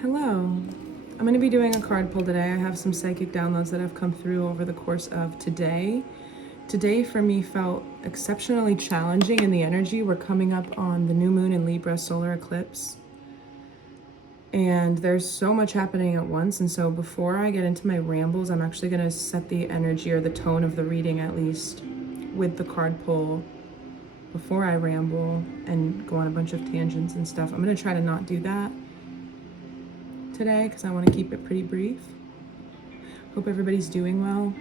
Hello. I'm going to be doing a card pull today. I have some psychic downloads that have come through over the course of today. Today for me felt exceptionally challenging in the energy. We're coming up on the new moon in Libra solar eclipse. And there's so much happening at once. And so before I get into my rambles, I'm actually going to set the energy or the tone of the reading at least with the card pull before I ramble and go on a bunch of tangents and stuff. I'm going to try to not do that today because I want to keep it pretty brief. Hope everybody's doing well.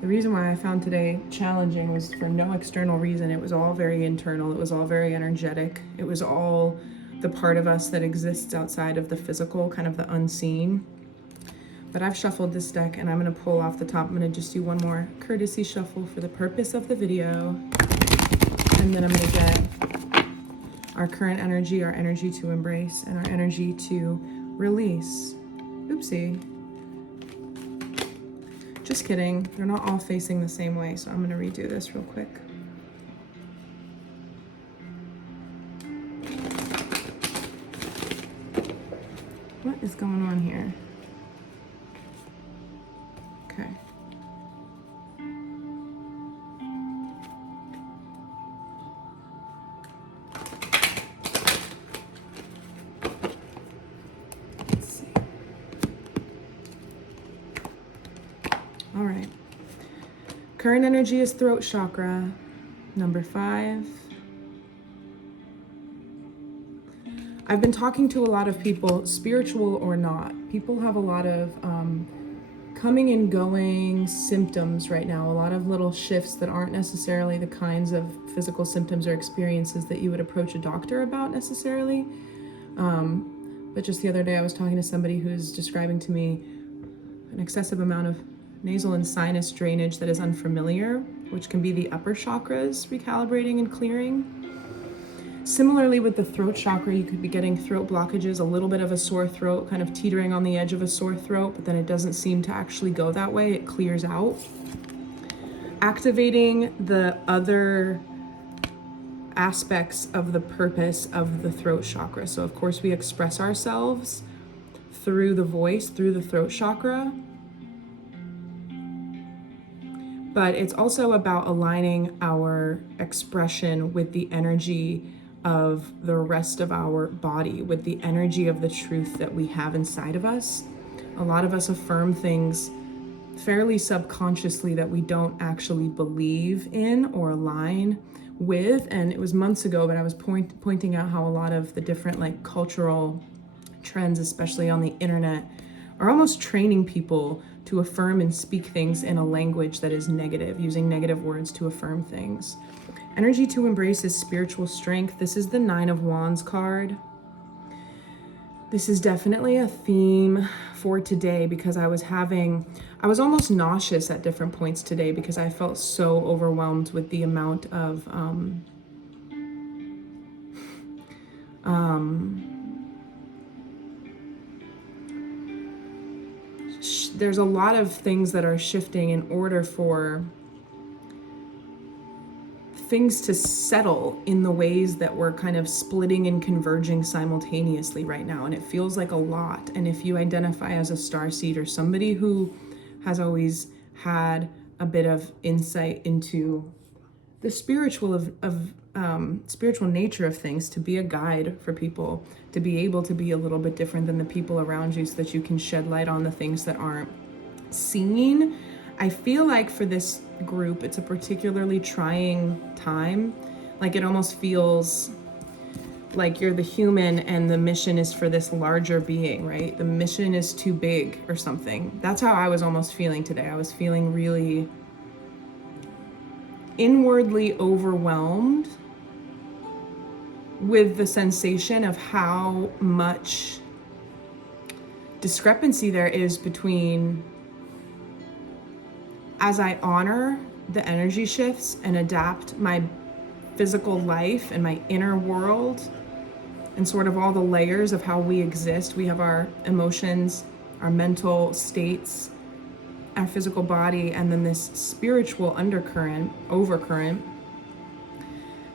The reason why I found today challenging was for no external reason. It was all very internal. It was all very energetic. It was all the part of us that exists outside of the physical, kind of the unseen. But I've shuffled this deck and I'm going to pull off the top. I'm going to just do one more courtesy shuffle for the purpose of the video. And then I'm going to get our current energy, our energy to embrace, and our energy to release. Oopsie. Just kidding. They're not all facing the same way, so I'm going to redo this real quick. What is going on here? Okay. Let's see. All right. Current energy is throat chakra, number 5. I've been talking to a lot of people, spiritual or not. People have a lot of coming and going symptoms right now, a lot of little shifts that aren't necessarily the kinds of physical symptoms or experiences that you would approach a doctor about necessarily. But just the other day I was talking to somebody who's describing to me an excessive amount of nasal and sinus drainage that is unfamiliar, which can be the upper chakras recalibrating and clearing. Similarly with the throat chakra, you could be getting throat blockages, a little bit of a sore throat, kind of teetering on the edge of a sore throat, but then it doesn't seem to actually go that way. It clears out. Activating the other aspects of the purpose of the throat chakra. So of course we express ourselves through the voice, through the throat chakra. But it's also about aligning our expression with the energy of the rest of our body, with the energy of the truth that we have inside of us. A lot of us affirm things fairly subconsciously that we don't actually believe in or align with. And it was months ago, but I was pointing out how a lot of the different cultural trends, especially on the internet, are almost training people to affirm and speak things in a language that is negative, using negative words to affirm things. Energy to embrace is spiritual strength. This is the 9 of Wands card. This is definitely a theme for today because I was almost nauseous at different points today because I felt so overwhelmed with the amount of there's a lot of things that are shifting in order for things to settle in the ways that we're kind of splitting and converging simultaneously right now. And it feels like a lot. And if you identify as a starseed or somebody who has always had a bit of insight into the spiritual nature of things, to be a guide for people, to be able to be a little bit different than the people around you so that you can shed light on the things that aren't seen. I feel like for this group, it's a particularly trying time. Like it almost feels like you're the human and the mission is for this larger being, right? The mission is too big or something. That's how I was almost feeling today. I was feeling really inwardly overwhelmed with the sensation of how much discrepancy there is between, as I honor the energy shifts and adapt my physical life and my inner world and sort of all the layers of how we exist. We have our emotions, our mental states, our physical body and then this spiritual overcurrent.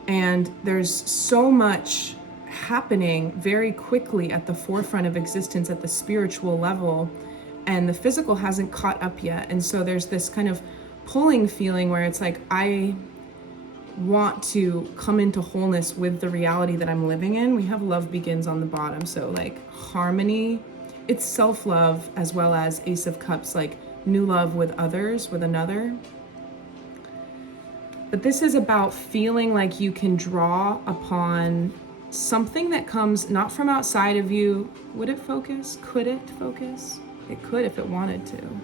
And there's so much happening very quickly at the forefront of existence at the spiritual level, and the physical hasn't caught up yet. And so there's this kind of pulling feeling where it's like, I want to come into wholeness with the reality that I'm living in. We have love begins on the bottom. So like harmony, it's self-love, as well as Ace of Cups, like new love with others, with another. But this is about feeling like you can draw upon something that comes not from outside of you. Would it focus? Could it focus? It could if it wanted to.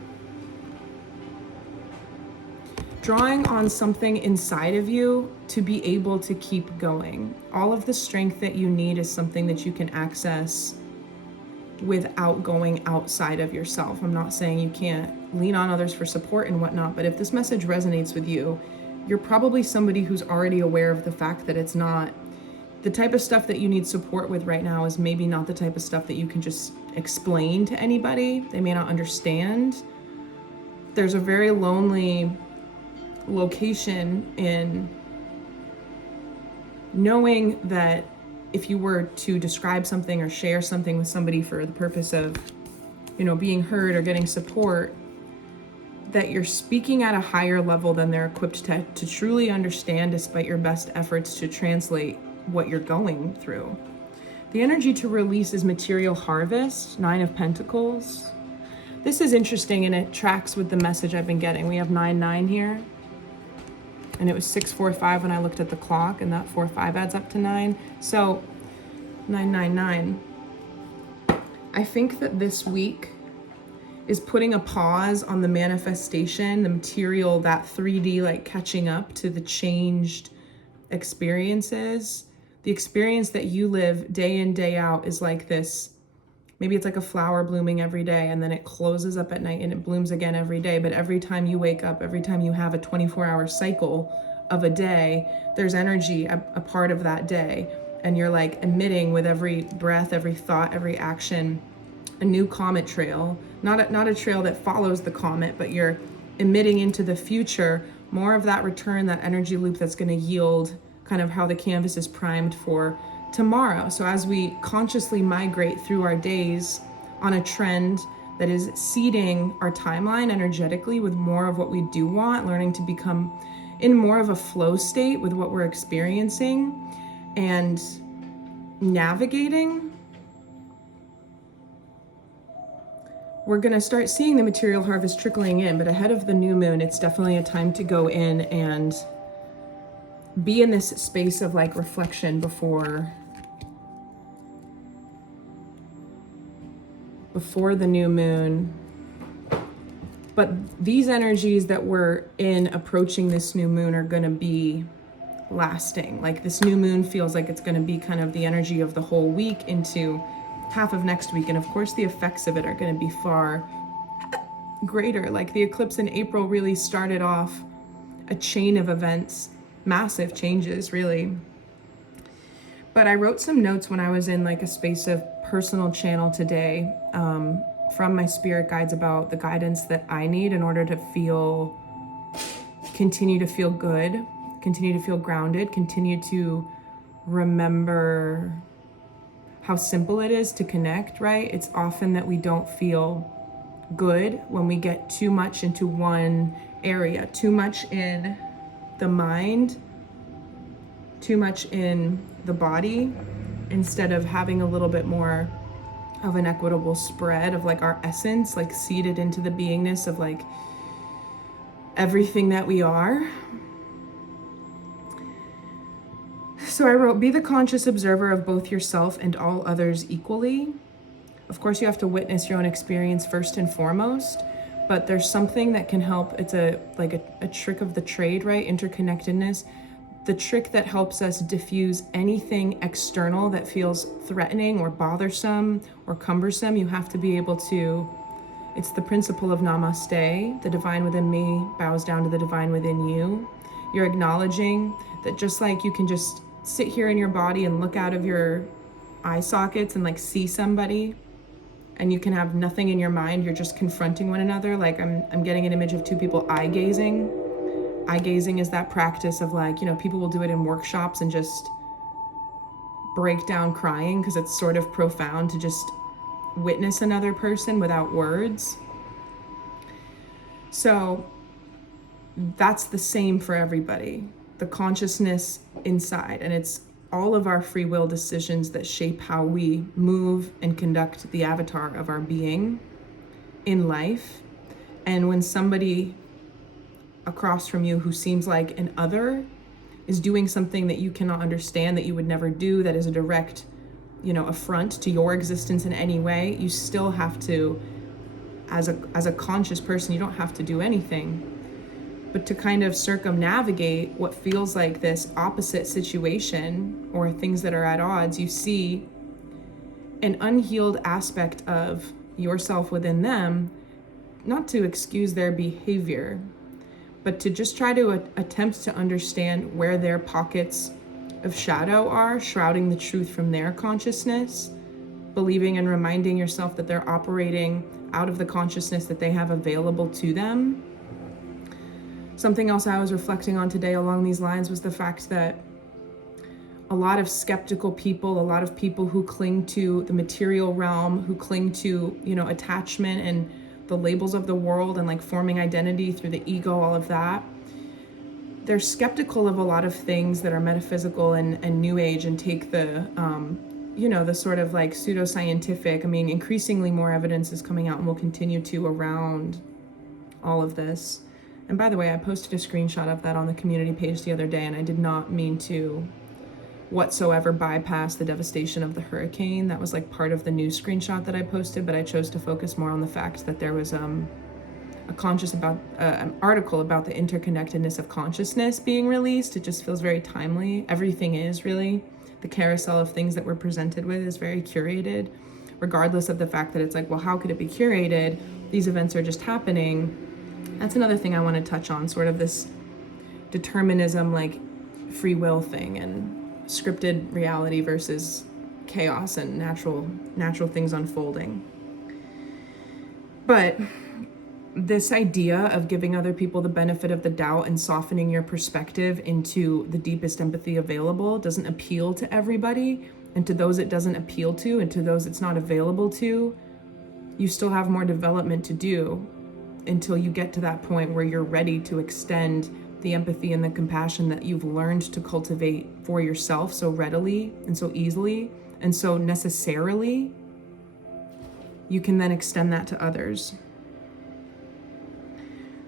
Drawing on something inside of you to be able to keep going. All of the strength that you need is something that you can access without going outside of yourself. I'm not saying you can't lean on others for support and whatnot, but if this message resonates with you, you're probably somebody who's already aware of the fact that it's not the type of stuff that you need support with right now is maybe not the type of stuff that you can just explain to anybody. They may not understand. There's a very lonely location in knowing that if you were to describe something or share something with somebody for the purpose of, being heard or getting support, that you're speaking at a higher level than they're equipped to truly understand, despite your best efforts to translate what you're going through. The energy to release is material harvest, 9 of Pentacles. This is interesting and it tracks with the message I've been getting. We have 9-9 here. And it was 6-4-5 when I looked at the clock, and that 4-5 adds up to 9. So 9-9-9. I think that this week is putting a pause on the manifestation, the material, that 3D, like catching up to the changed experiences. The experience that you live day in, day out is like this. Maybe it's like a flower blooming every day, and then it closes up at night and it blooms again every day. But every time you wake up, every time you have a 24-hour cycle of a day, there's energy, a part of that day. And you're like emitting with every breath, every thought, every action, a new comet trail. Not a trail that follows the comet, but you're emitting into the future more of that return, that energy loop that's going to yield kind of how the canvas is primed for tomorrow. So as we consciously migrate through our days on a trend that is seeding our timeline energetically with more of what we do want, learning to become in more of a flow state with what we're experiencing and navigating, we're going to start seeing the material harvest trickling in. But ahead of the new moon, it's definitely a time to go in and be in this space of like reflection before the new moon. But these energies that we're in approaching this new moon are going to be lasting. Like this new moon feels like it's going to be kind of the energy of the whole week into half of next week. And of course the effects of it are going to be far greater. Like the eclipse in April really started off a chain of events, massive changes really. But I wrote some notes when I was in like a space of personal channel today, from my spirit guides about the guidance that I need in order to continue to feel good, continue to feel grounded, continue to remember how simple it is to connect, right? It's often that we don't feel good when we get too much into one area, too much in the mind, too much in the body, instead of having a little bit more of an equitable spread of like our essence, like seeded into the beingness of like everything that we are. So I wrote, be the conscious observer of both yourself and all others equally. Of course, you have to witness your own experience first and foremost, but there's something that can help. It's a trick of the trade, right? Interconnectedness. The trick that helps us diffuse anything external that feels threatening or bothersome or cumbersome. You have to be able to, it's the principle of namaste. The divine within me bows down to the divine within you. You're acknowledging that just like you can just sit here in your body and look out of your eye sockets and like see somebody, and you can have nothing in your mind. You're just confronting one another. Like I'm getting an image of two people eye gazing. Eye gazing is that practice of like, people will do it in workshops and just break down crying because it's sort of profound to just witness another person without words. So that's the same for everybody. The consciousness inside, and it's all of our free will decisions that shape how we move and conduct the avatar of our being in life. And when somebody across from you who seems like an other is doing something that you cannot understand, that you would never do, that is a direct, affront to your existence in any way, you still have to, as a conscious person, you don't have to do anything. But to kind of circumnavigate what feels like this opposite situation or things that are at odds, you see an unhealed aspect of yourself within them, not to excuse their behavior, but to just try to attempt to understand where their pockets of shadow are, shrouding the truth from their consciousness, believing and reminding yourself that they're operating out of the consciousness that they have available to them. Something else I was reflecting on today along these lines was the fact that a lot of skeptical people, a lot of people who cling to the material realm, who cling to, attachment and the labels of the world and like forming identity through the ego, all of that, they're skeptical of a lot of things that are metaphysical and new age, and take the, the sort of like pseudoscientific. Increasingly more evidence is coming out and will continue to around all of this. And by the way, I posted a screenshot of that on the community page the other day, and I did not mean to whatsoever bypass the devastation of the hurricane. That was like part of the news screenshot that I posted, but I chose to focus more on the fact that there was an article about the interconnectedness of consciousness being released. It just feels very timely. Everything is really. The carousel of things that we're presented with is very curated, regardless of the fact that it's like, well, how could it be curated? These events are just happening. That's another thing I want to touch on, sort of this determinism, like free will thing, and scripted reality versus chaos and natural things unfolding. But this idea of giving other people the benefit of the doubt and softening your perspective into the deepest empathy available doesn't appeal to everybody. And to those it doesn't appeal to, and to those it's not available to, you still have more development to do until you get to that point where you're ready to extend the empathy and the compassion that you've learned to cultivate for yourself so readily and so easily and so necessarily. You can then extend that to others.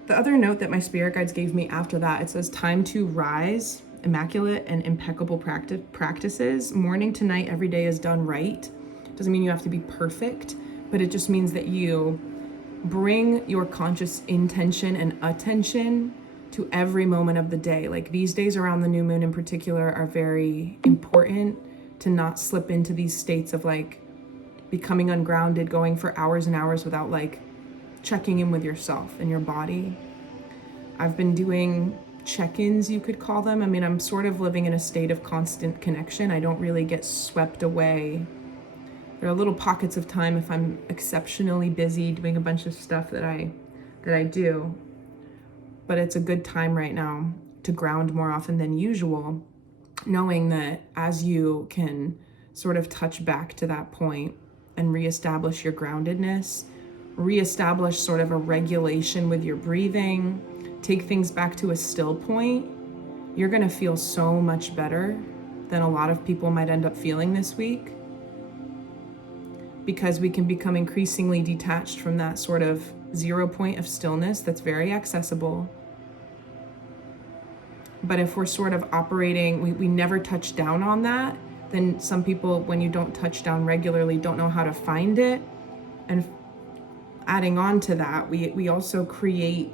The other note that my spirit guides gave me after that, it says, time to rise, immaculate and impeccable practices. Morning to night, every day is done right. Doesn't mean you have to be perfect, but it just means that you bring your conscious intention and attention to every moment of the day. Like these days around the new moon in particular are very important to not slip into these states of like becoming ungrounded, going for hours and hours without like checking in with yourself and your body. I've been doing check-ins, you could call them. I'm sort of living in a state of constant connection. I don't really get swept away. There are little pockets of time if I'm exceptionally busy doing a bunch of stuff that I do. But it's a good time right now to ground more often than usual, knowing that as you can sort of touch back to that point and reestablish your groundedness, reestablish sort of a regulation with your breathing, take things back to a still point, you're gonna feel so much better than a lot of people might end up feeling this week, because we can become increasingly detached from that sort of 0 point of stillness that's very accessible. But if we're sort of operating, we never touch down on that, then some people, when you don't touch down regularly, don't know how to find it. And adding on to that, we also create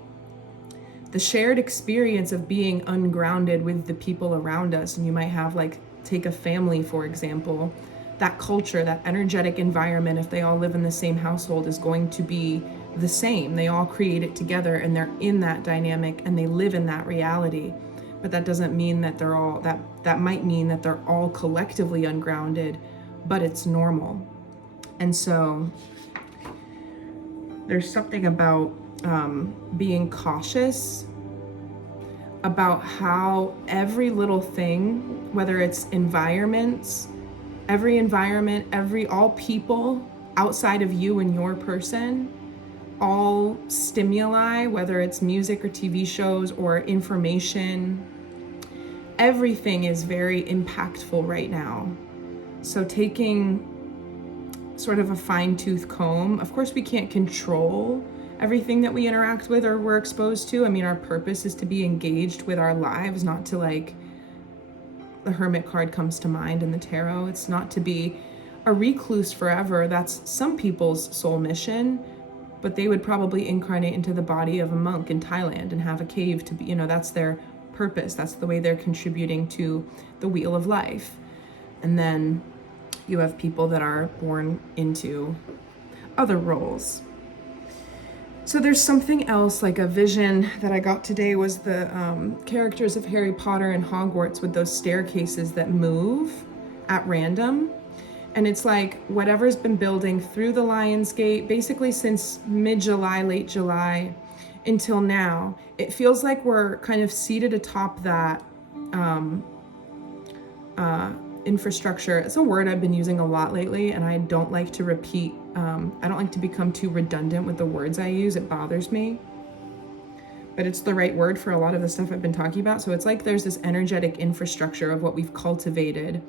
the shared experience of being ungrounded with the people around us. And you might have, like, take a family, for example, that culture, that energetic environment, if they all live in the same household, is going to be the same. They all create it together and they're in that dynamic and they live in that reality. But that doesn't mean that they're all, that might mean that they're all collectively ungrounded, but it's normal. And so There's something about being cautious about how every little thing, whether it's environments, all people outside of you and your person, all stimuli, whether it's music or TV shows or information, everything is very impactful right now. So taking sort of a fine-tooth comb, of course we can't control everything that we interact with or we're exposed to. I mean, our purpose is to be engaged with our lives, not to, like, the Hermit card comes to mind in the tarot. It's not to be a recluse forever. That's some people's soul mission, but they would probably incarnate into the body of a monk in Thailand and have a cave to be, you know, that's their purpose. That's the way they're contributing to the wheel of life. And then you have people that are born into other roles. So there's something else, like a vision that I got today was the characters of Harry Potter and Hogwarts with those staircases that move at random. And it's like whatever's been building through the Lion's Gate, basically since mid-July, late July, until now, it feels like we're kind of seated atop that infrastructure. It's a word I've been using a lot lately, and I don't like to repeat. I don't like to become too redundant with the words I use. It bothers me. But it's the right word for a lot of the stuff I've been talking about. So it's like there's this energetic infrastructure of what we've cultivated.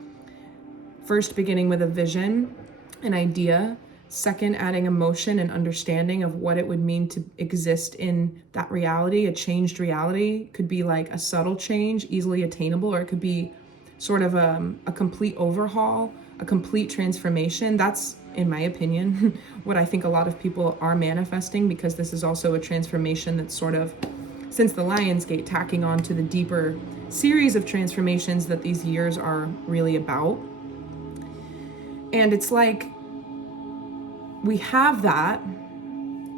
First, beginning with a vision, an idea. Second, adding emotion and understanding of what it would mean to exist in that reality. A changed reality could be like a subtle change, easily attainable, or it could be sort of a complete overhaul, a complete transformation. That's, in my opinion, what I think a lot of people are manifesting, because this is also a transformation that's sort of, since the Lion's Gate, tacking on to the deeper series of transformations that these years are really about. And it's like we have that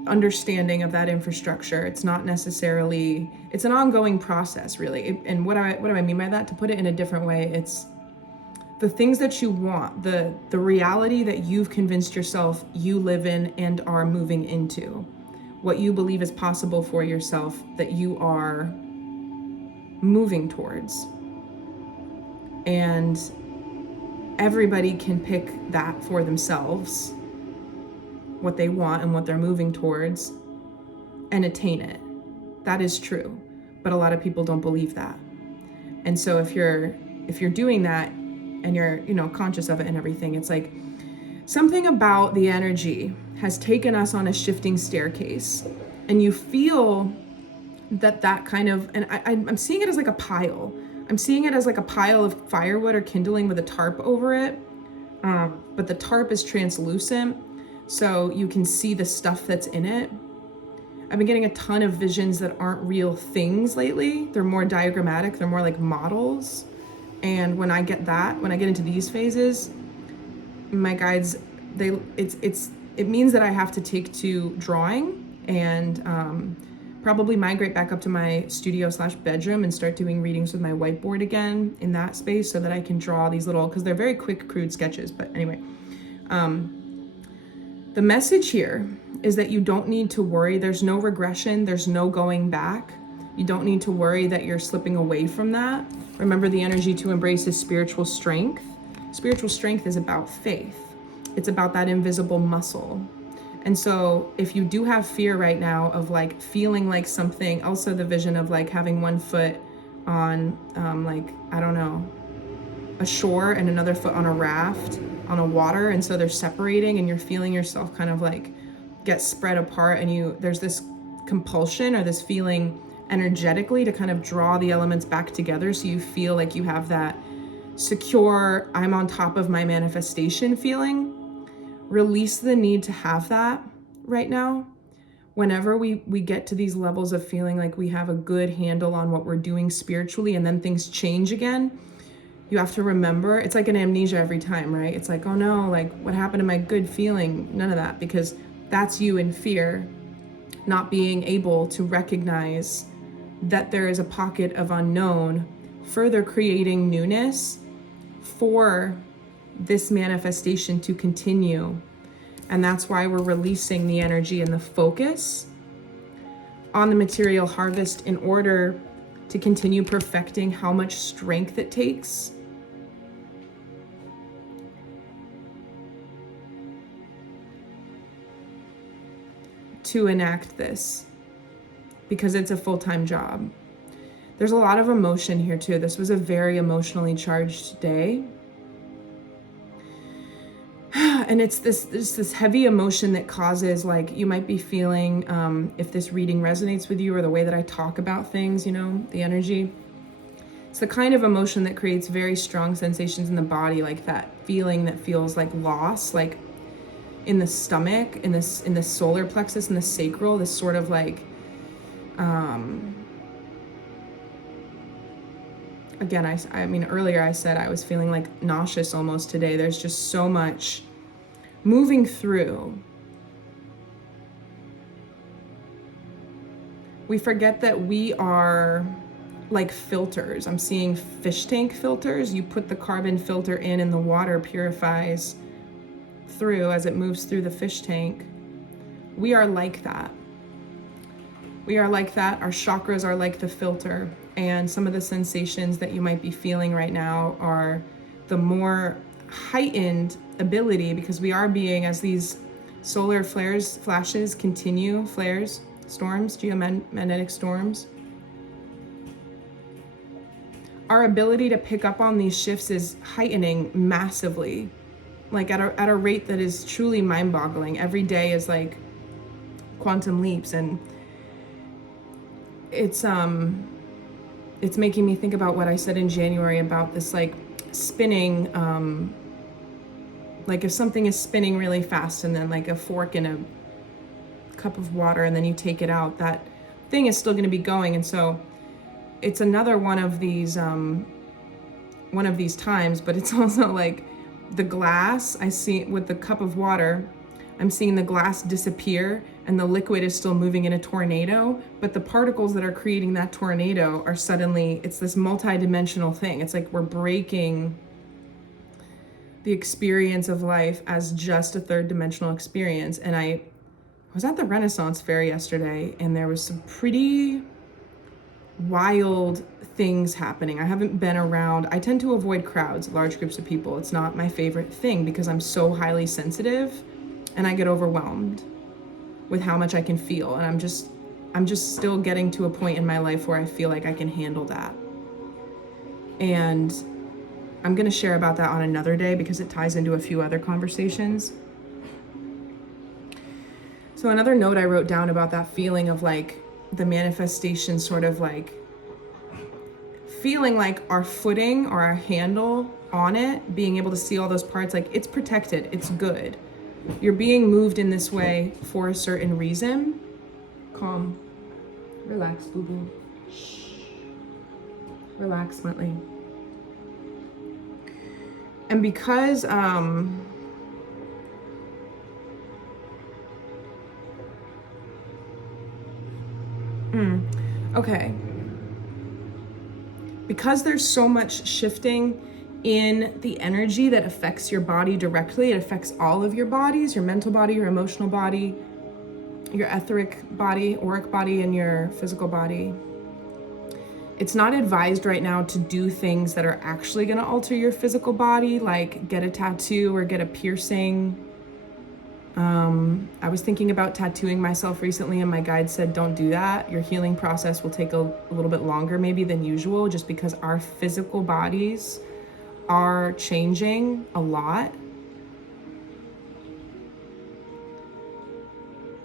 understanding of that infrastructure. It's not necessarily, it's an ongoing process, really. And what do I mean by that? To put it in a different way, it's the things that you want, the reality that you've convinced yourself you live in and are moving into, what you believe is possible for yourself that you are moving towards. And everybody can pick that for themselves, what they want and what they're moving towards, and attain it. That is true, but a lot of people don't believe that. And so if you're doing that and you're, you know, conscious of it and everything, it's like something about the energy has taken us on a shifting staircase, and you feel that kind of, and I'm seeing it as like a pile. I'm seeing it as like a pile of firewood or kindling with a tarp over it, but the tarp is translucent, so you can see the stuff that's in it. I've been getting a ton of visions that aren't real things lately. They're more diagrammatic, they're more like models. And when I get into these phases, my guides, it means that I have to take to drawing and probably migrate back up to my studio/bedroom and start doing readings with my whiteboard again in that space, so that I can draw these little, because they're very quick, crude sketches. But anyway, the message here is that you don't need to worry. There's no regression. There's no going back. You don't need to worry that you're slipping away from that. Remember, the energy to embrace is spiritual strength. Spiritual strength is about faith. It's about that invisible muscle. And so if you do have fear right now of like feeling like something, also the vision of like having one foot on like, I don't know, a shore and another foot on a raft on a water, and so they're separating and you're feeling yourself kind of like get spread apart, and there's this compulsion or this feeling energetically to kind of draw the elements back together, so you feel like you have that secure, I'm on top of my manifestation feeling. Release the need to have that right now. Whenever we get to these levels of feeling like we have a good handle on what we're doing spiritually, and then things change again, you have to remember, it's like an amnesia every time, right? It's like, oh no, like what happened to my good feeling? None of that, because that's you in fear, not being able to recognize that there is a pocket of unknown, further creating newness for this manifestation to continue. And that's why we're releasing the energy and the focus on the material harvest in order to continue perfecting how much strength it takes to enact this, because it's a full-time job. There's a lot of emotion here too. This was a very emotionally charged day. And it's this heavy emotion that causes, like, you might be feeling, if this reading resonates with you or the way that I talk about things, you know, the energy. It's the kind of emotion that creates very strong sensations in the body, like that feeling that feels like loss, like in the stomach, in the solar plexus, in the sacral, this sort of like, again, I mean, earlier I said I was feeling like nauseous almost today. There's just so much moving through. We forget that we are like filters. I'm seeing fish tank filters. You put the carbon filter in and the water purifies through as it moves through the fish tank. We are like that. We are like that. Our chakras are like the filter. And some of the sensations that you might be feeling right now are the more heightened ability, because we are being, as these solar flashes continue, storms, geomagnetic storms, our ability to pick up on these shifts is heightening massively, like at a rate that is truly mind-boggling. Every day is like quantum leaps, and it's making me think about what I said in January about this, like, spinning, like if something is spinning really fast and then like a fork in a cup of water and then you take it out, that thing is still going to be going. And so it's another one of these times, but it's also like the glass I see with the cup of water. I'm seeing the glass disappear and the liquid is still moving in a tornado, but the particles that are creating that tornado are suddenly, it's this multi-dimensional thing. It's like we're breaking the experience of life as just a third dimensional experience. And I was at the Renaissance Fair yesterday, and there was some pretty wild things happening. I haven't been around, I tend to avoid crowds, large groups of people. It's not my favorite thing because I'm so highly sensitive and I get overwhelmed with how much I can feel. And I'm just still getting to a point in my life where I feel like I can handle that. And I'm going to share about that on another day because it ties into a few other conversations. So another note I wrote down about that feeling of like the manifestation, sort of like feeling like our footing or our handle on it, being able to see all those parts, like it's protected, it's good. You're being moved in this way for a certain reason. Calm. Relax, boo-boo. Shh. Relax, Smartly. And because, okay. Because there's so much shifting in the energy that affects your body directly, it affects all of your bodies, your mental body, your emotional body, your etheric body, auric body, and your physical body. It's not advised right now to do things that are actually going to alter your physical body, like get a tattoo or get a piercing. I was thinking about tattooing myself recently, and my guide said, don't do that. Your healing process will take a little bit longer maybe than usual, just because our physical bodies are changing a lot.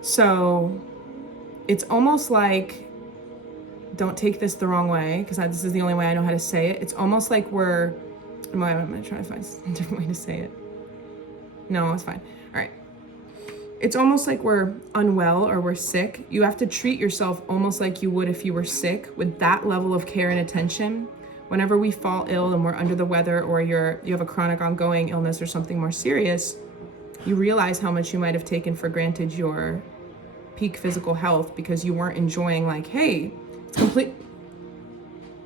So it's almost like, don't take this the wrong way, because this is the only way I know how to say it. It's almost like I'm going to try to find a different way to say it. No, it's fine. All right. It's almost like we're unwell or we're sick. You have to treat yourself almost like you would if you were sick, with that level of care and attention. Whenever we fall ill and we're under the weather, or you have a chronic ongoing illness or something more serious, you realize how much you might have taken for granted your peak physical health because you weren't enjoying, like, hey,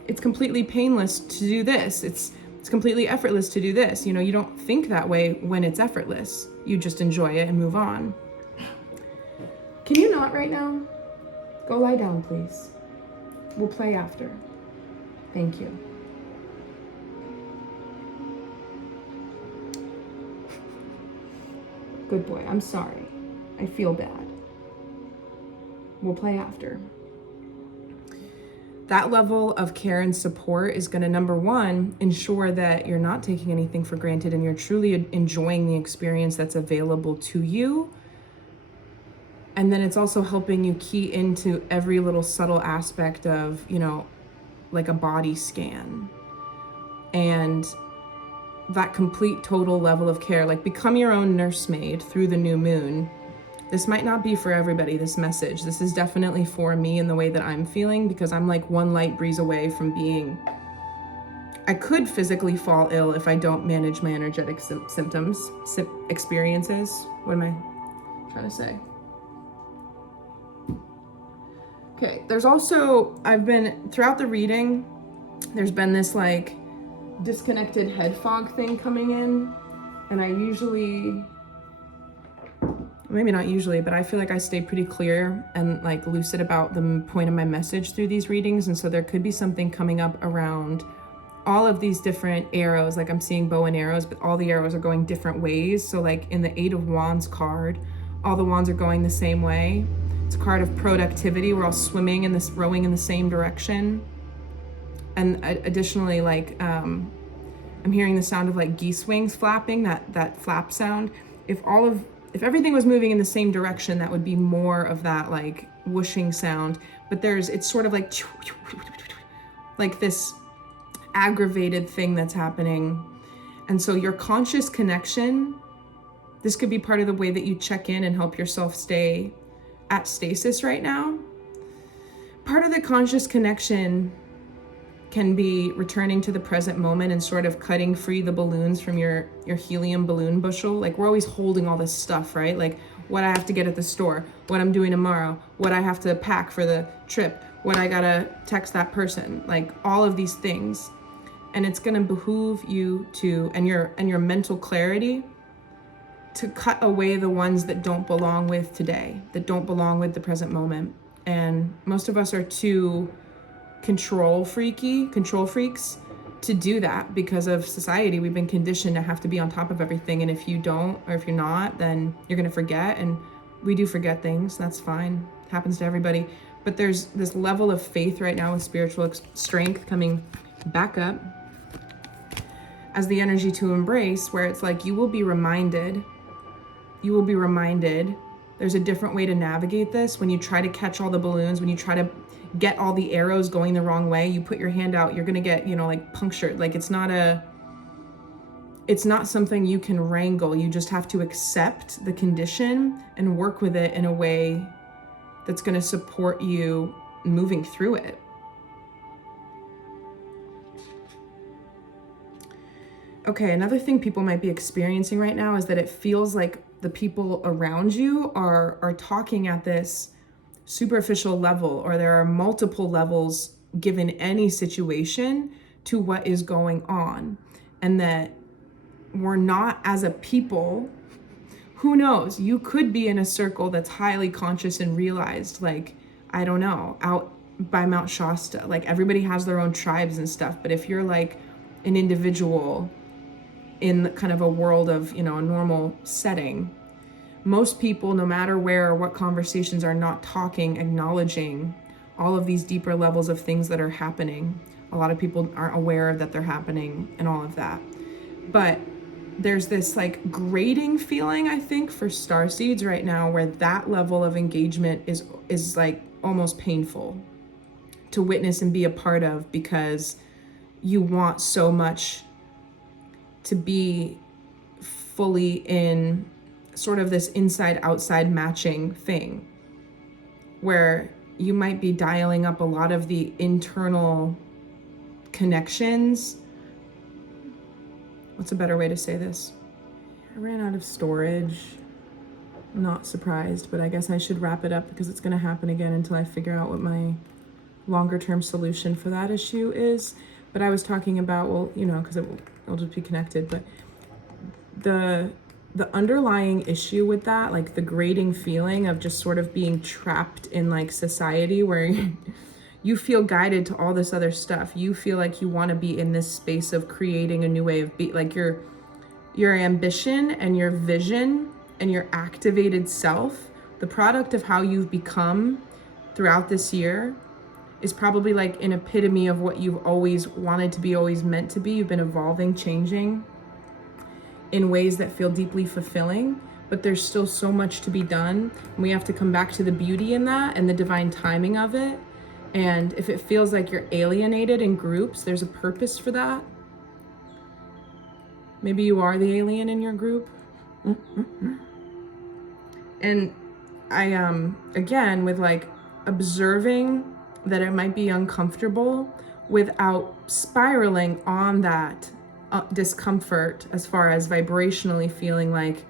it's completely painless to do this. It's It's completely effortless to do this. You know, you don't think that way when it's effortless. You just enjoy it and move on. Can you not right now? Go lie down, please. We'll play after. Thank you. Good boy. I'm sorry. I feel bad. We'll play after. That level of care and support is going to, number one, ensure that you're not taking anything for granted and you're truly enjoying the experience that's available to you. And then it's also helping you key into every little subtle aspect of, you know, like a body scan. And that complete total level of care, like become your own nursemaid through the new moon. This might not be for everybody, this message. This is definitely for me in the way that I'm feeling, because I'm like one light breeze away from being, I could physically fall ill if I don't manage my energetic symptoms, experiences. What am I trying to say? Okay, there's also, throughout the reading, there's been this like disconnected head fog thing coming in. And I usually, maybe not usually, but I feel like I stay pretty clear and like lucid about the point of my message through these readings. And so there could be something coming up around all of these different arrows. Like I'm seeing bow and arrows, but all the arrows are going different ways. So like in the 8 of Wands card, all the wands are going the same way. It's a card of productivity. We're all swimming in this, rowing in the same direction. And additionally, like I'm hearing the sound of like geese wings flapping, that flap sound. If everything was moving in the same direction, that would be more of that like whooshing sound. But it's sort of like this aggravated thing that's happening. And so your conscious connection, this could be part of the way that you check in and help yourself stay at stasis right now. Part of the conscious connection can be returning to the present moment and sort of cutting free the balloons from your helium balloon bushel. Like we're always holding all this stuff, right? Like what I have to get at the store, what I'm doing tomorrow, what I have to pack for the trip, what I gotta text that person, like all of these things. And it's gonna behoove you to, and your mental clarity, to cut away the ones that don't belong with today, that don't belong with the present moment. And most of us are too control freaks to do that because of society. We've been conditioned to have to be on top of everything. And if you don't, or if you're not, then you're gonna forget. And we do forget things, that's fine. It happens to everybody. But there's this level of faith right now with spiritual strength coming back up as the energy to embrace, where it's like, you will be reminded, there's a different way to navigate this. When you try to catch all the balloons, when you try to get all the arrows going the wrong way, you put your hand out, you're gonna get, like punctured. Like it's not something you can wrangle. You just have to accept the condition and work with it in a way that's gonna support you moving through it. Okay, another thing people might be experiencing right now is that it feels like the people around you are talking at this superficial level, or there are multiple levels given any situation to what is going on, and that we're not, as a people, who knows, you could be in a circle that's highly conscious and realized, like, I don't know, out by Mount Shasta, like everybody has their own tribes and stuff. But if you're like an individual in kind of a world of, a normal setting, most people, no matter where or what conversations, are not talking, acknowledging all of these deeper levels of things that are happening. A lot of people aren't aware that they're happening and all of that. But there's this like grating feeling, I think, for starseeds right now, where that level of engagement is like almost painful to witness and be a part of, because you want so much to be fully in sort of this inside-outside matching thing, where you might be dialing up a lot of the internal connections. What's a better way to say this? I ran out of storage. I'm not surprised, but I guess I should wrap it up because it's going to happen again until I figure out what my longer term solution for that issue is. But I was talking about, well, because it'll just be connected. But the underlying issue with that, like the grating feeling of just sort of being trapped in like society where you feel guided to all this other stuff. You feel like you want to be in this space of creating a new way of being, like your ambition and your vision and your activated self, the product of how you've become throughout this year is probably like an epitome of what you've always wanted to be, always meant to be. You've been evolving, changing in ways that feel deeply fulfilling, but there's still so much to be done. And we have to come back to the beauty in that and the divine timing of it. And if it feels like you're alienated in groups, there's a purpose for that. Maybe you are the alien in your group. And I, again, with like observing that it might be uncomfortable without spiraling on that discomfort as far as vibrationally feeling like,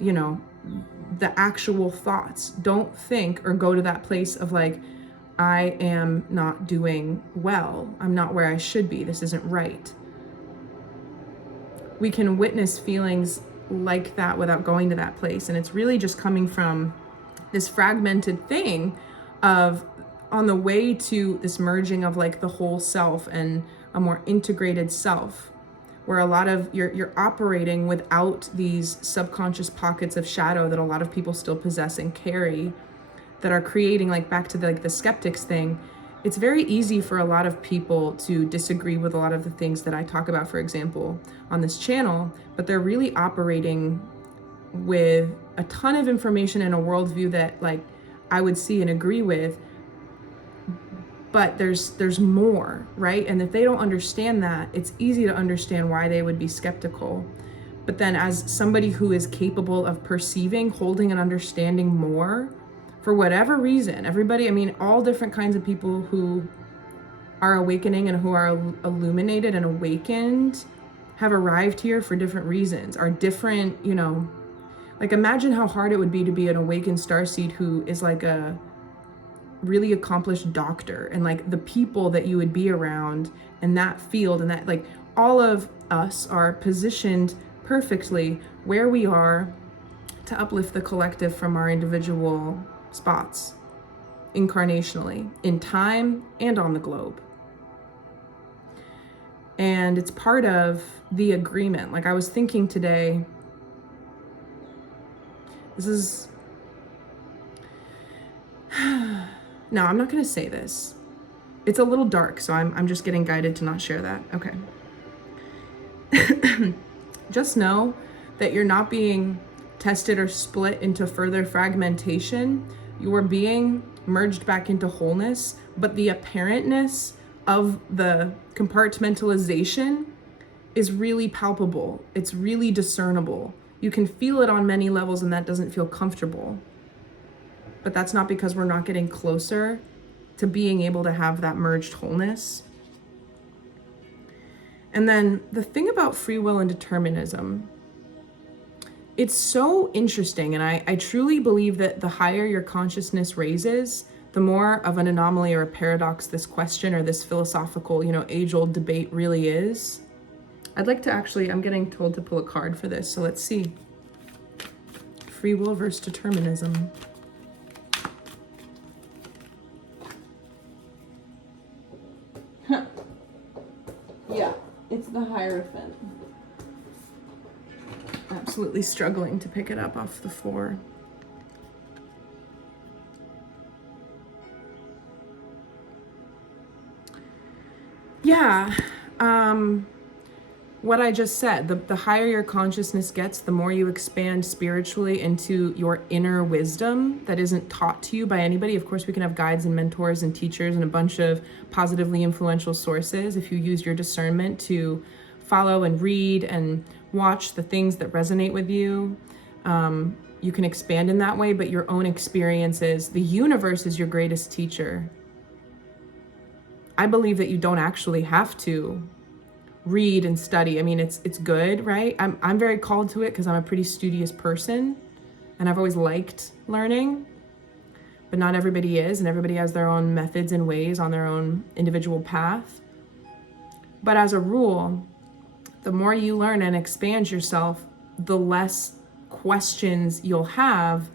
you know, the actual thoughts. Don't think or go to that place of like, I am not doing well. I'm not where I should be. This isn't right. We can witness feelings like that without going to that place. And it's really just coming from this fragmented thing of on the way to this merging of like the whole self and a more integrated self, where a lot of you're operating without these subconscious pockets of shadow that a lot of people still possess and carry, that are creating, like back to the skeptics thing. It's very easy for a lot of people to disagree with a lot of the things that I talk about, for example, on this channel, but they're really operating with a ton of information and a worldview that like I would see and agree with, but there's more, right? And if they don't understand that, it's easy to understand why they would be skeptical. But then as somebody who is capable of perceiving, holding, and understanding more, for whatever reason, everybody, I mean, all different kinds of people who are awakening and who are illuminated and awakened have arrived here for different reasons, are different, you know, like imagine how hard it would be to be an awakened starseed who is like a really accomplished doctor, and like the people that you would be around in that field, and that like all of us are positioned perfectly where we are to uplift the collective from our individual spots, incarnationally, in time and on the globe. And it's part of the agreement. Like I was thinking today, this is, no, I'm not gonna say this. It's a little dark, so I'm just getting guided to not share that. Okay. Just know that you're not being tested or split into further fragmentation. You are being merged back into wholeness, but the apparentness of the compartmentalization is really palpable. It's really discernible. You can feel it on many levels, and that doesn't feel comfortable. But that's not because we're not getting closer to being able to have that merged wholeness. And then the thing about free will and determinism, it's so interesting. And I truly believe that the higher your consciousness raises, the more of an anomaly or a paradox this question or this philosophical, you know, age-old debate really is. I'd like to actually, I'm getting told to pull a card for this, so let's see. Free will versus determinism. Yeah, it's the Hierophant. Absolutely struggling to pick it up off the floor. Yeah, what I just said, the higher your consciousness gets, the more you expand spiritually into your inner wisdom that isn't taught to you by anybody. Of course, we can have guides and mentors and teachers and a bunch of positively influential sources if you use your discernment to follow and read and watch the things that resonate with you. You can expand in that way, but your own experiences, the universe is your greatest teacher. I believe that you don't actually have to read and study. I mean, it's good, right? I'm very called to it because I'm a pretty studious person and I've always liked learning, but not everybody is, and everybody has their own methods and ways on their own individual path. But as a rule, The more you learn and expand yourself, the less questions you'll have,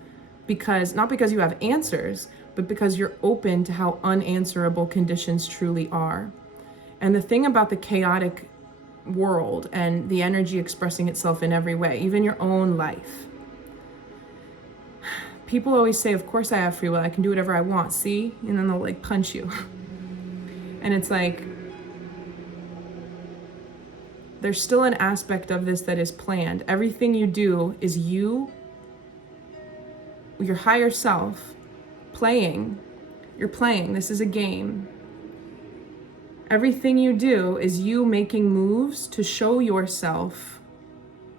because not because you have answers, but because you're open to how unanswerable conditions truly are. And the thing about the chaotic world and the energy expressing itself in every way, even your own life. People always say, of course I have free will, I can do whatever I want, see? And then they'll like punch you. And it's like, there's still an aspect of this that is planned. Everything you do is you, your higher self, playing. You're playing. This is a game. Everything you do is you making moves to show yourself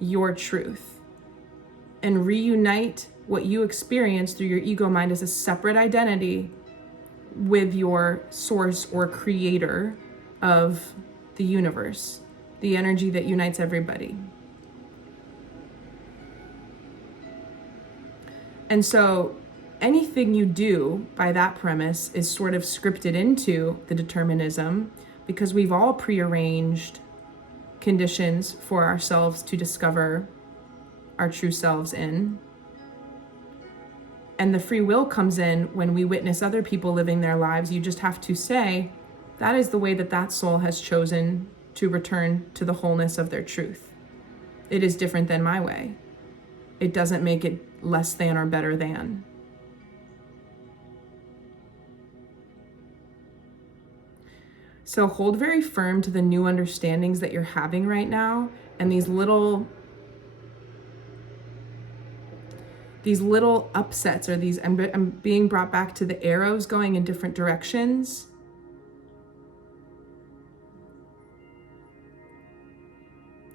your truth and reunite what you experience through your ego mind as a separate identity with your source or creator of the universe, the energy that unites everybody. And so anything you do by that premise is sort of scripted into the determinism, because we've all prearranged conditions for ourselves to discover our true selves in. And the free will comes in when we witness other people living their lives. You just have to say, that is the way that that soul has chosen to return to the wholeness of their truth. It is different than my way. It doesn't make it less than or better than. So hold very firm to the new understandings that you're having right now, and these little upsets, or these, I'm being brought back to the arrows going in different directions.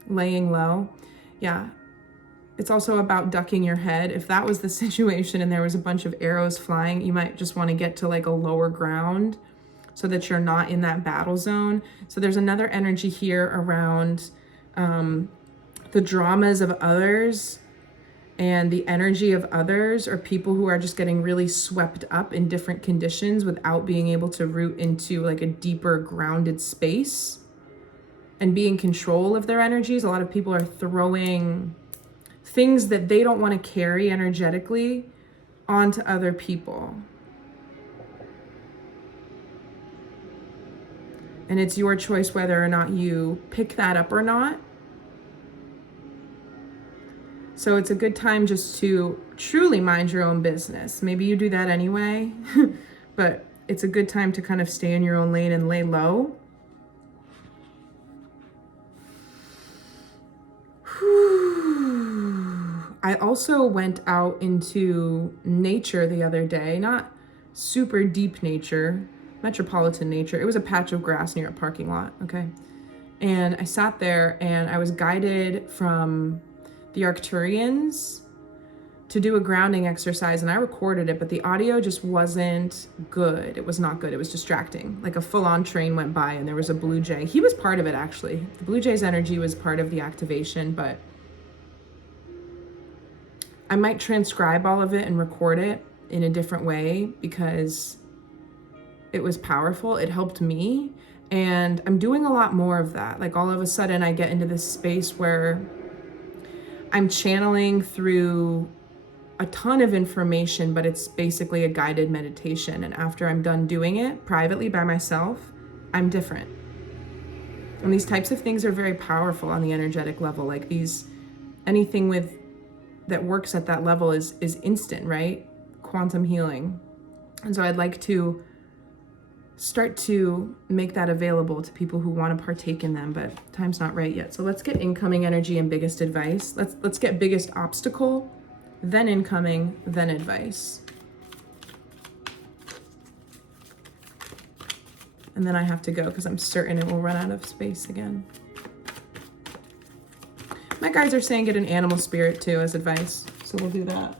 Laying low. Yeah. It's also about ducking your head. If that was the situation and there was a bunch of arrows flying, you might just want to get to like a lower ground so that you're not in that battle zone. So there's another energy here around the dramas of others and the energy of others, or people who are just getting really swept up in different conditions without being able to root into like a deeper grounded space and be in control of their energies. A lot of people are throwing things that they don't want to carry energetically onto other people. And it's your choice whether or not you pick that up or not. So it's a good time just to truly mind your own business. Maybe you do that anyway, but it's a good time to kind of stay in your own lane and lay low. I also went out into nature the other day, not super deep nature, metropolitan nature. It was a patch of grass near a parking lot, okay? And I sat there and I was guided from the Arcturians to do a grounding exercise, and I recorded it, but the audio just wasn't good. It was not good. It was distracting. Like a full-on train went by and there was a blue jay. He was part of it, actually. The blue jay's energy was part of the activation, but I might transcribe all of it and record it in a different way because it was powerful. It helped me. And I'm doing a lot more of that. Like all of a sudden I get into this space where I'm channeling through a ton of information, but it's basically a guided meditation. And after I'm done doing it privately by myself, I'm different. And these types of things are very powerful on the energetic level. Like anything that works at that level is instant, right? Quantum healing. And so I'd like to start to make that available to people who want to partake in them, but time's not right yet. So let's get incoming energy and biggest advice. Let's get biggest obstacle, then incoming, then advice. And then I have to go because I'm certain it will run out of space again. My guides are saying get an animal spirit too as advice, so we'll do that.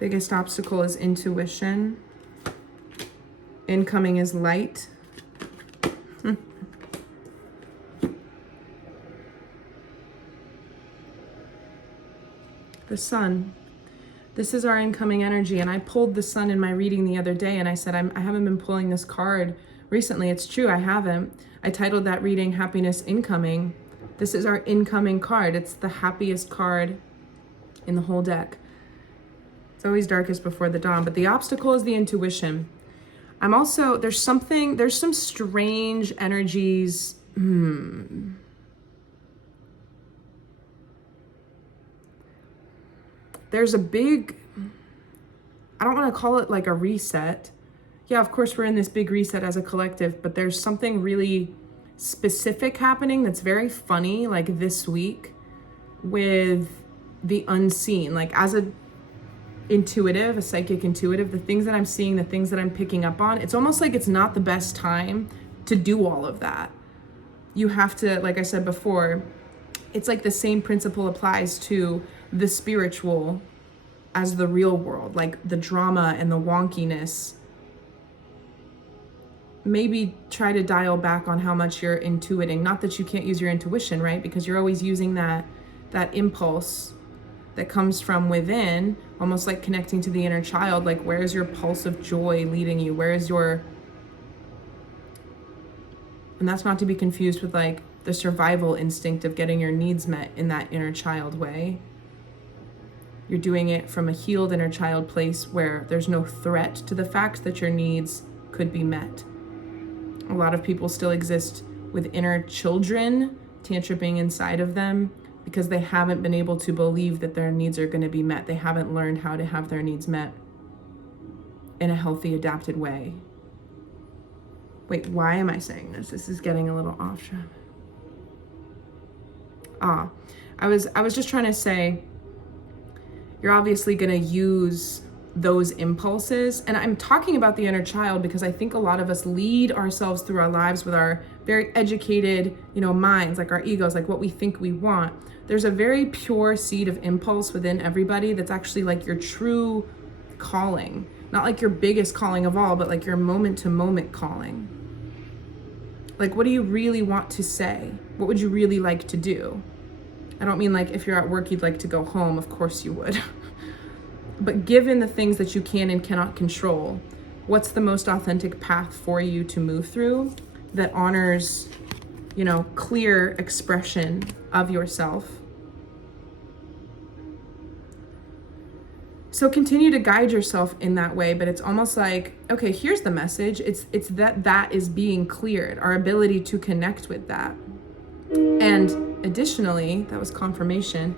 Biggest obstacle is intuition. Incoming is light. The sun. This is our incoming energy. And I pulled the sun in my reading the other day and I said, I haven't been pulling this card recently. It's true, I haven't. I titled that reading Happiness Incoming. This is our incoming card. It's the happiest card in the whole deck. It's always darkest before the dawn, but the obstacle is the intuition. I'm also, there's some strange energies. There's a big, I don't want to call it like a reset. Yeah, of course we're in this big reset as a collective, but there's something really specific happening that's very funny, like this week with the unseen. Like as a psychic intuitive, the things that I'm seeing, the things that I'm picking up on, it's almost like it's not the best time to do all of that. You have to, like I said before, it's like the same principle applies to the spiritual as the real world, like the drama and the wonkiness. Maybe try to dial back on how much you're intuiting. Not that you can't use your intuition, right? Because you're always using that impulse that comes from within, almost like connecting to the inner child. Like, where's your pulse of joy leading you? Where is your, and that's not to be confused with like the survival instinct of getting your needs met in that inner child way. You're doing it from a healed inner child place where there's no threat to the fact that your needs could be met. A lot of people still exist with inner children tantruming inside of them because they haven't been able to believe that their needs are going to be met. They haven't learned how to have their needs met in a healthy, adapted way. Wait, why am I saying this? This is getting a little off track. I was just trying to say, you're obviously going to use those impulses. And I'm talking about the inner child because I think a lot of us lead ourselves through our lives with our very educated, minds, like our egos, like what we think we want. There's a very pure seed of impulse within everybody that's actually like your true calling. Not like your biggest calling of all, but like your moment to moment calling. Like, what do you really want to say? What would you really like to do? I don't mean like if you're at work, you'd like to go home. Of course you would. But given the things that you can and cannot control, what's the most authentic path for you to move through that honors, clear expression of yourself? So continue to guide yourself in that way, but it's almost like, okay, here's the message. It's that is being cleared, our ability to connect with that. And additionally, that was confirmation,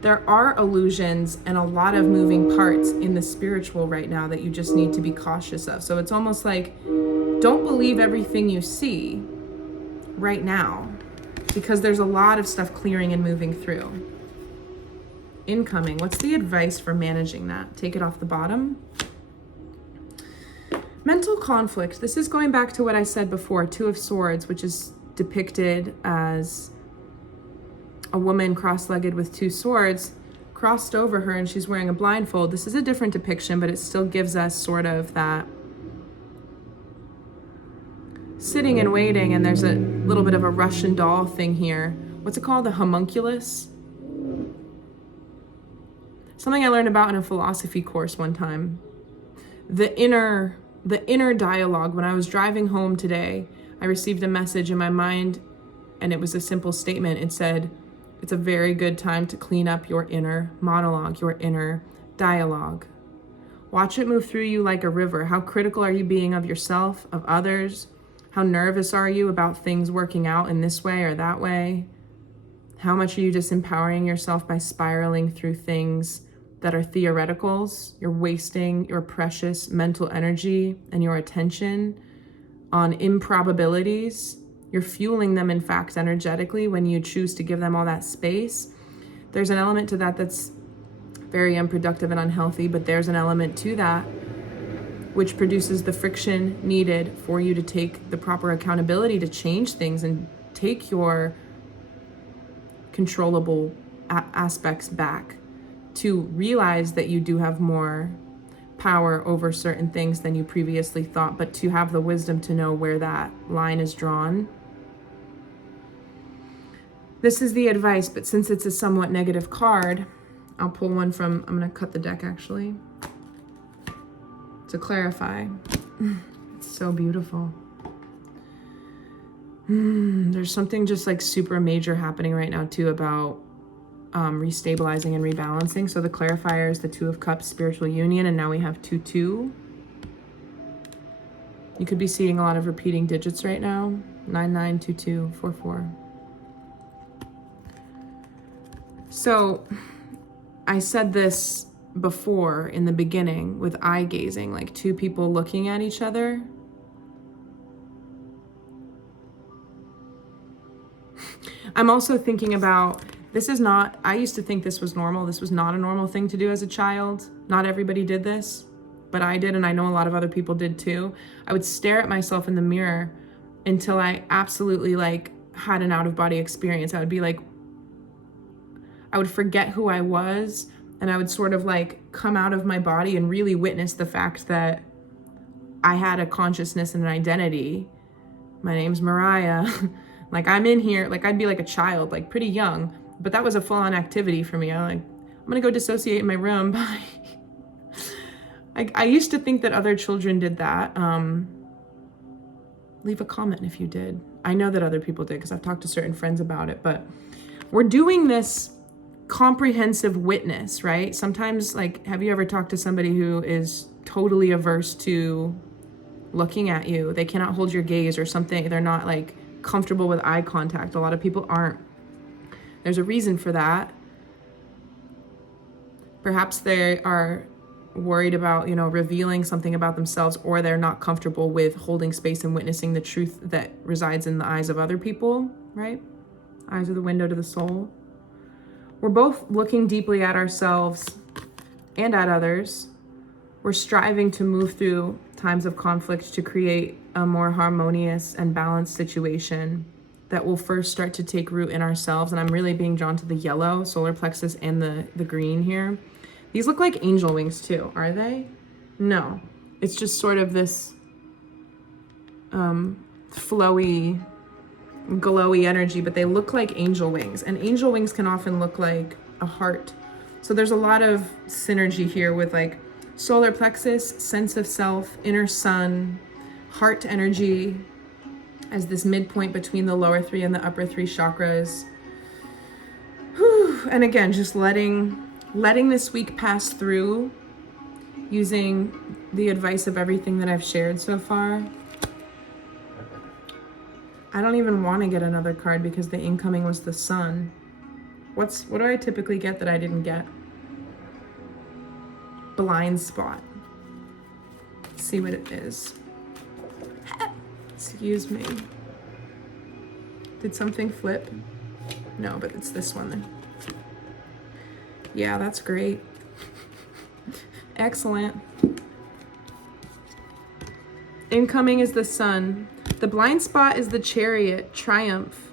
there are illusions and a lot of moving parts in the spiritual right now that you just need to be cautious of. So it's almost like, don't believe everything you see right now, because there's a lot of stuff clearing and moving through. Incoming, what's the advice for managing that? Take it off the bottom. Mental conflict. This is going back to what I said before, Two of Swords, which is depicted as a woman cross-legged with two swords crossed over her and she's wearing a blindfold. This is a different depiction, but it still gives us sort of that sitting and waiting, and there's a little bit of a Russian doll thing here. What's it called? The homunculus? Something I learned about in a philosophy course one time. The inner dialogue. When I was driving home today, I received a message in my mind, and it was a simple statement. It said, it's a very good time to clean up your inner monologue, your inner dialogue. Watch it move through you like a river. How critical are you being of yourself, of others? How nervous are you about things working out in this way or that way? How much are you disempowering yourself by spiraling through things that are theoreticals? You're wasting your precious mental energy and your attention on improbabilities. You're fueling them, in fact, energetically when you choose to give them all that space. There's an element to that that's very unproductive and unhealthy, but there's an element to that which produces the friction needed for you to take the proper accountability to change things and take your controllable aspects back, to realize that you do have more power over certain things than you previously thought, but to have the wisdom to know where that line is drawn. This is the advice, but since it's a somewhat negative card, I'll pull one from, I'm gonna cut the deck actually to clarify. It's so beautiful. There's something just like super major happening right now too about restabilizing and rebalancing. So the clarifier is the Two of Cups, spiritual union, and now we have 2-2. You could be seeing a lot of repeating digits right now. 992244. So I said this before in the beginning with eye gazing, like two people looking at each other. I'm also thinking about, this is not, I used to think this was normal. This was not a normal thing to do as a child. Not everybody did this, but I did, and I know a lot of other people did too. I would stare at myself in the mirror until I absolutely like had an out-of-body experience. I would be like, I would forget who I was, and I would sort of like come out of my body and really witness the fact that I had a consciousness and an identity. My name's Mariah. Like, I'm in here, like I'd be like a child, like pretty young, but that was a full-on activity for me. I'm gonna go dissociate in my room. I used to think that other children did that. Leave a comment if you did. I know that other people did because I've talked to certain friends about it, but we're doing this comprehensive witness, right? Sometimes, like, have you ever talked to somebody who is totally averse to looking at you? They cannot hold your gaze or something. They're not like comfortable with eye contact. A lot of people aren't. There's a reason for that. Perhaps they are worried about, you know, revealing something about themselves, or they're not comfortable with holding space and witnessing the truth that resides in the eyes of other people, right? Eyes are the window to the soul. We're both looking deeply at ourselves and at others. We're striving to move through times of conflict to create a more harmonious and balanced situation that will first start to take root in ourselves. And I'm really being drawn to the yellow solar plexus and the green here. These look like angel wings too, are they? No, it's just sort of this flowy, glowy energy, but they look like angel wings, and angel wings can often look like a heart. So there's a lot of synergy here with like solar plexus, sense of self, inner sun, heart energy as this midpoint between the lower three and the upper three chakras. Whew. And again, just letting this week pass through using the advice of everything that I've shared so far. I don't even want to get another card because the incoming was the sun. What do I typically get that I didn't get? Blind spot. Let's see what it is. Excuse me. Did something flip? No, but it's this one then. Yeah, that's great. Excellent. Incoming is the sun. The blind spot is the Chariot, triumph.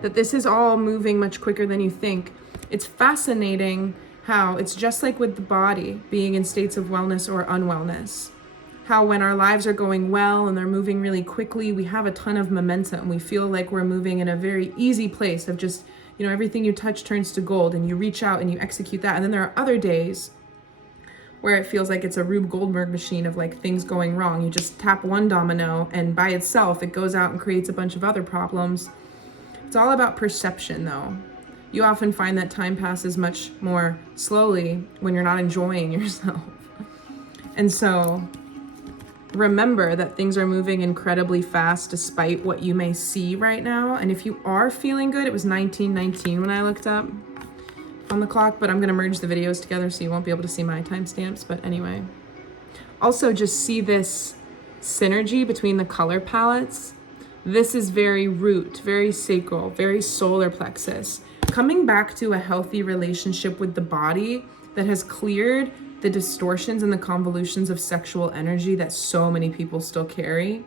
That this is all moving much quicker than you think. It's fascinating how it's just like with the body being in states of wellness or unwellness. How when our lives are going well and they're moving really quickly, we have a ton of momentum. We feel like we're moving in a very easy place of just, you know, everything you touch turns to gold and you reach out and you execute that. And then there are other days where it feels like it's a Rube Goldberg machine of like things going wrong. You just tap one domino and by itself, it goes out and creates a bunch of other problems. It's all about perception though. You often find that time passes much more slowly when you're not enjoying yourself. And so remember that things are moving incredibly fast despite what you may see right now. And if you are feeling good, it was 1919 when I looked up on the clock, but I'm gonna merge the videos together so you won't be able to see my timestamps, but anyway. Also just see this synergy between the color palettes. This is very root, very sacral, very solar plexus. Coming back to a healthy relationship with the body that has cleared the distortions and the convolutions of sexual energy that so many people still carry.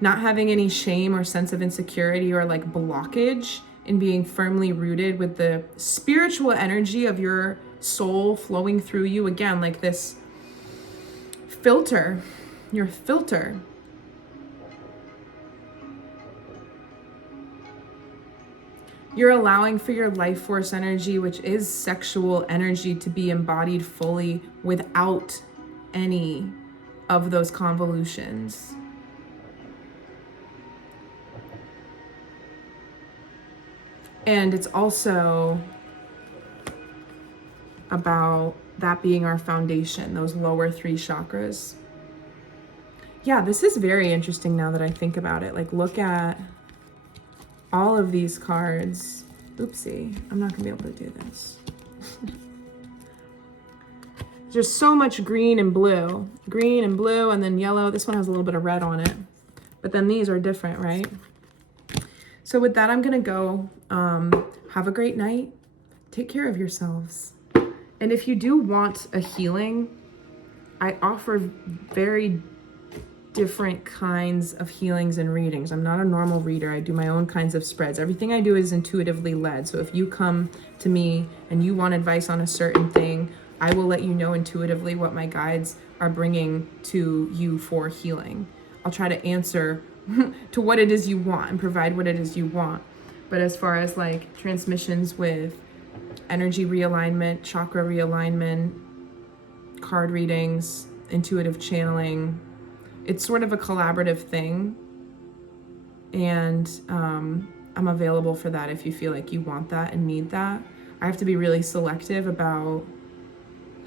Not having any shame or sense of insecurity or like blockage in being firmly rooted with the spiritual energy of your soul flowing through you. Again, like this filter, your filter. You're allowing for your life force energy, which is sexual energy, to be embodied fully without any of those convolutions. And it's also about that being our foundation, those lower 3 chakras. Yeah, this is very interesting now that I think about it. Like, look at all of these cards. Oopsie, I'm not gonna be able to do this. There's so much green and blue, and then yellow. This one has a little bit of red on it, but then these are different, right? So with that, I'm gonna go. Have a great night. Take care of yourselves. And if you do want a healing, I offer very different kinds of healings and readings. I'm not a normal reader. I do my own kinds of spreads. Everything I do is intuitively led. So if you come to me and you want advice on a certain thing, I will let you know intuitively what my guides are bringing to you for healing. I'll try to answer to what it is you want and provide what it is you want. But as far as like transmissions with energy realignment, chakra realignment, card readings, intuitive channeling, it's sort of a collaborative thing. And I'm available for that if you feel like you want that and need that. I have to be really selective about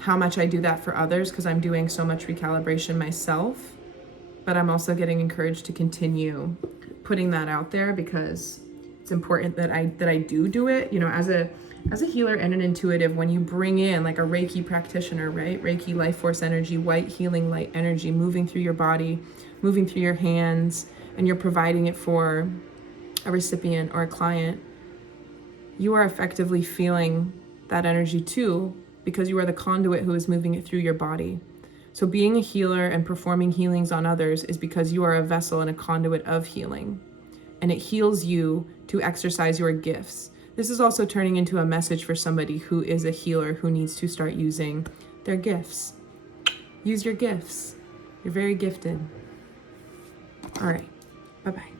how much I do that for others because I'm doing so much recalibration myself. But I'm also getting encouraged to continue putting that out there because it's important that I do it. You know, as a healer and an intuitive, when you bring in like a Reiki practitioner, right? Reiki life force energy, white healing light energy, moving through your body, moving through your hands, and you're providing it for a recipient or a client, you are effectively feeling that energy too, because you are the conduit who is moving it through your body. So being a healer and performing healings on others is because you are a vessel and a conduit of healing. And it heals you to exercise your gifts. This is also turning into a message for somebody who is a healer who needs to start using their gifts. Use your gifts. You're very gifted. All right. Bye-bye.